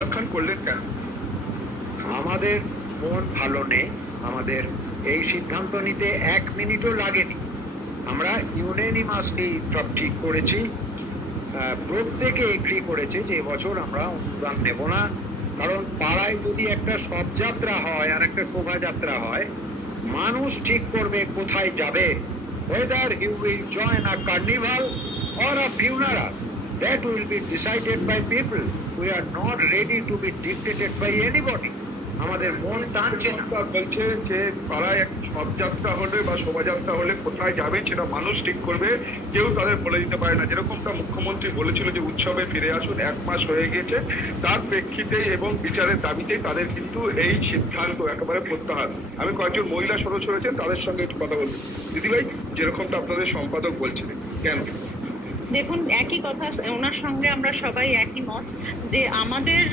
প্রত্যাখ্যান করলেন কেন? আমাদের মন ভালো নেই, আমাদের এই সিদ্ধান্ত নিতে 1 মিনিটও লাগেনি। আমরা ইউনানিমাসলি সব ঠিক করেছি, প্রত্যেকে এগ্রি করেছে যে এবছর আমরা অনুদান নেব না। কারণ পাড়ায় যদি একটা শবযাত্রা হয় আর একটা শোভাযাত্রা হয়, মানুষ ঠিক করবে কোথায় যাবে। whether he will join a carnival or a funeral, that will be decided by people. We are not ready to be dictated by anybody. আমাদের মন টানছে না। বলছে যে পাড়ায় এক শবযাত্রা হলে বা শোভাযাত্রা হলে কোথায় যাবে সেটা মানুষ ঠিক করবে, কেউ তাদের বলে দিতে পারে না। যেরকমটা মুখ্যমন্ত্রী বলেছিল যে উৎসবে ফিরে আসুন, 1 মাস হয়ে গেছে, তার প্রেক্ষিতে এবং বিচারের দাবিতে তাদের কিন্তু এই সিদ্ধান্ত একেবারে প্রত্যাহার। আমি কয়েকজন মহিলা সদস্য রয়েছেন, তাদের সঙ্গে একটু কথা বলবো। দিদিভাই, যেরকমটা আপনাদের সম্পাদক বলছিলেন, কেন? দেখুন, একই কথা, ওনার সঙ্গে আমরা সবাই একই মত যে আমাদের